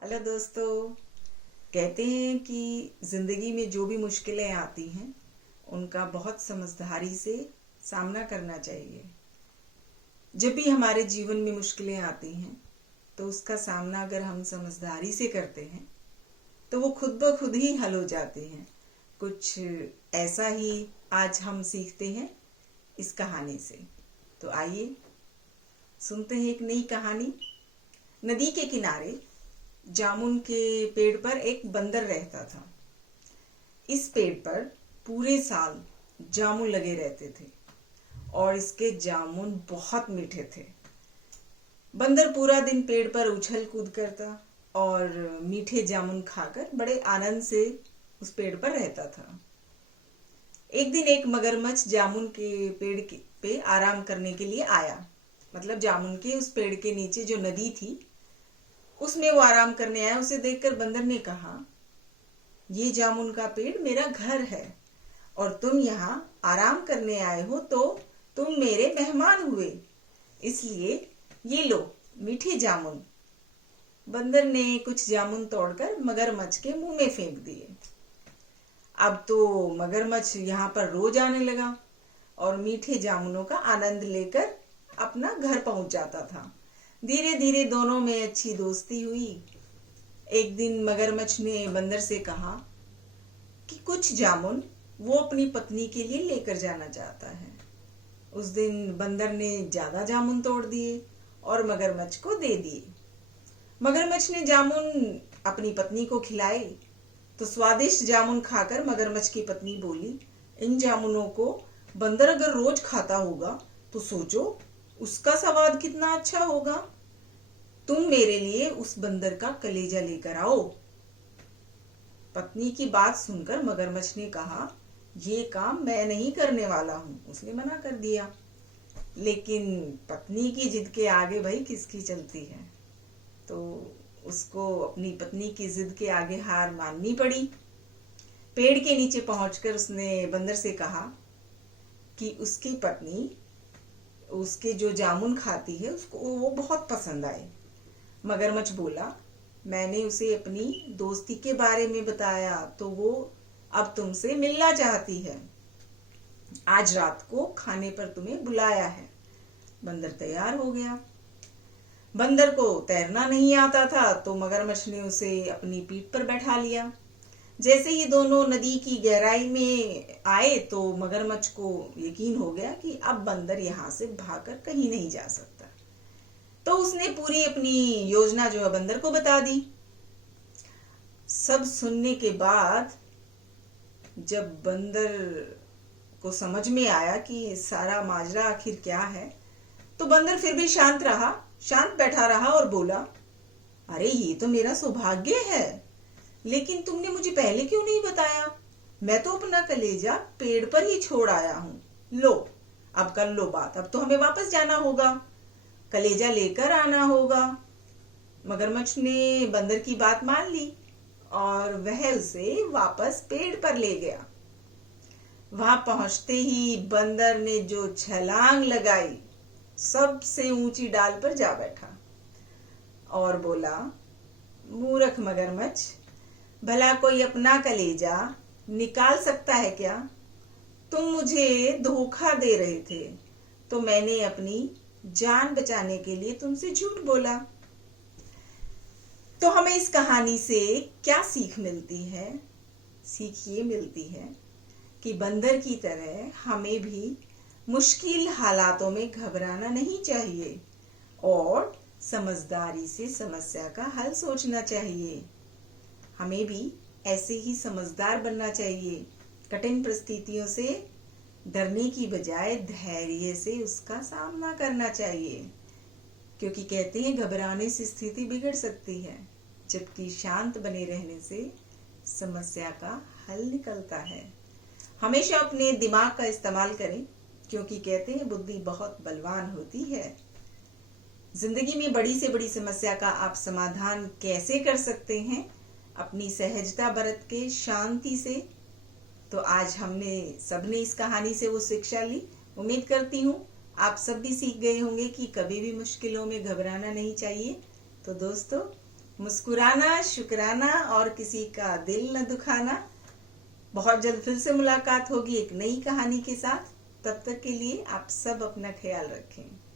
Hello दोस्तों। कहते हैं कि ज़िंदगी में जो भी मुश्किलें आती हैं उनका बहुत समझदारी से सामना करना चाहिए। जब भी हमारे जीवन में मुश्किलें आती हैं तो उसका सामना अगर हम समझदारी से करते हैं तो वो खुद ब खुद ही हल हो जाते हैं। कुछ ऐसा ही आज हम सीखते हैं इस कहानी से। तो आइए सुनते हैं एक नई कहानी। नदी के किनारे जामुन के पेड़ पर एक बंदर रहता था। इस पेड़ पर पूरे साल जामुन लगे रहते थे और इसके जामुन बहुत मीठे थे। बंदर पूरा दिन पेड़ पर उछल कूद करता और मीठे जामुन खाकर बड़े आनंद से उस पेड़ पर रहता था। एक दिन एक मगरमच्छ जामुन के पेड़ पे आराम करने के लिए आया। मतलब जामुन के उस पेड़ के नीचे जो नदी थी उसमें वो आराम करने आया। उसे देखकर बंदर ने कहा, ये जामुन का पेड़ मेरा घर है और तुम यहाँ आराम करने आए हो तो तुम मेरे मेहमान हुए, इसलिए ये लो मीठे जामुन। बंदर ने कुछ जामुन तोड़कर मगरमच्छ के मुंह में फेंक दिए। अब तो मगरमच्छ यहाँ पर रोज आने लगा और मीठे जामुनों का आनंद लेकर अपना घर पहुंच जाता था। धीरे धीरे दोनों में अच्छी दोस्ती हुई। एक दिन मगरमच्छ ने बंदर से कहा कि कुछ जामुन वो अपनी पत्नी के लिए लेकर जाना चाहता है। उस दिन बंदर ने ज्यादा जामुन तोड़ दिए और मगरमच्छ को दे दिए। मगरमच्छ ने जामुन अपनी पत्नी को खिलाए तो स्वादिष्ट जामुन खाकर मगरमच्छ की पत्नी बोली, इन जामुनों को बंदर अगर रोज खाता होगा तो सोचो उसका स्वाद कितना अच्छा होगा। तुम मेरे लिए उस बंदर का कलेजा लेकर आओ। पत्नी की बात सुनकर मगरमच्छ ने कहा, ये काम मैं नहीं करने वाला हूं। उसने मना कर दिया। लेकिन पत्नी की जिद के आगे भाई किसकी चलती है, तो उसको अपनी पत्नी की जिद के आगे हार माननी पड़ी। पेड़ के नीचे पहुंचकर उसने बंदर से कहा कि उसकी पत्नी उसके जो जामुन खाती है उसको वो बहुत पसंद आए। मगरमच्छ बोला, मैंने उसे अपनी दोस्ती के बारे में बताया तो वो अब तुमसे मिलना चाहती है। आज रात को खाने पर तुम्हें बुलाया है। बंदर तैयार हो गया। बंदर को तैरना नहीं आता था तो मगरमच्छ ने उसे अपनी पीठ पर बैठा लिया। जैसे ही दोनों नदी की गहराई में आए तो मगरमच्छ को यकीन हो गया कि अब बंदर यहाँ से भागकर कहीं नहीं जा सकता। तो उसने पूरी अपनी योजना जो है बंदर को बता दी। सब सुनने के बाद जब बंदर को समझ में आया कि सारा माजरा आखिर क्या है, तो बंदर फिर भी शांत बैठा रहा और बोला, अरे ये तो मेरा सौभाग्य है, लेकिन तुमने मुझे पहले क्यों नहीं बताया। मैं तो अपना कलेजा पेड़ पर ही छोड़ आया हूं। लो अब कर लो बात, अब तो हमें वापस जाना होगा, कलेजा लेकर आना होगा। मगरमच्छ ने बंदर की बात मान ली और वह उसे वापस पेड़ पर ले गया। वहां पहुंचते ही बंदर ने जो छलांग लगाई, सबसे ऊंची डाल पर जा बैठा और बोला, मूर्ख मगरमच्छ, भला कोई अपना कलेजा निकाल सकता है क्या। तुम मुझे धोखा दे रहे थे तो मैंने अपनी जान बचाने के लिए तुमसे झूठ बोला। तो हमें इस कहानी से क्या सीख मिलती है। सीख ये मिलती है कि बंदर की तरह हमें भी मुश्किल हालातों में घबराना नहीं चाहिए और समझदारी से समस्या का हल सोचना चाहिए। हमें भी ऐसे ही समझदार बनना चाहिए। कठिन परिस्थितियों से डरने की बजाय धैर्य से उसका सामना करना चाहिए, क्योंकि कहते हैं घबराने से स्थिति बिगड़ सकती है, जबकि शांत बने रहने से समस्या का हल निकलता है। हमेशा अपने दिमाग का इस्तेमाल करें, क्योंकि कहते हैं बुद्धि बहुत बलवान होती है। जिंदगी में बड़ी से बड़ी समस्या का आप समाधान कैसे कर सकते हैं, अपनी सहजता बरत के शांति से। तो आज हमने सबने इस कहानी से वो शिक्षा ली। उम्मीद करती हूँ आप सब भी सीख गए होंगे कि कभी भी मुश्किलों में घबराना नहीं चाहिए। तो दोस्तों, मुस्कुराना, शुक्राना और किसी का दिल न दुखाना। बहुत जल्द फिर से मुलाकात होगी एक नई कहानी के साथ। तब तक के लिए आप सब अपना ख्याल रखें।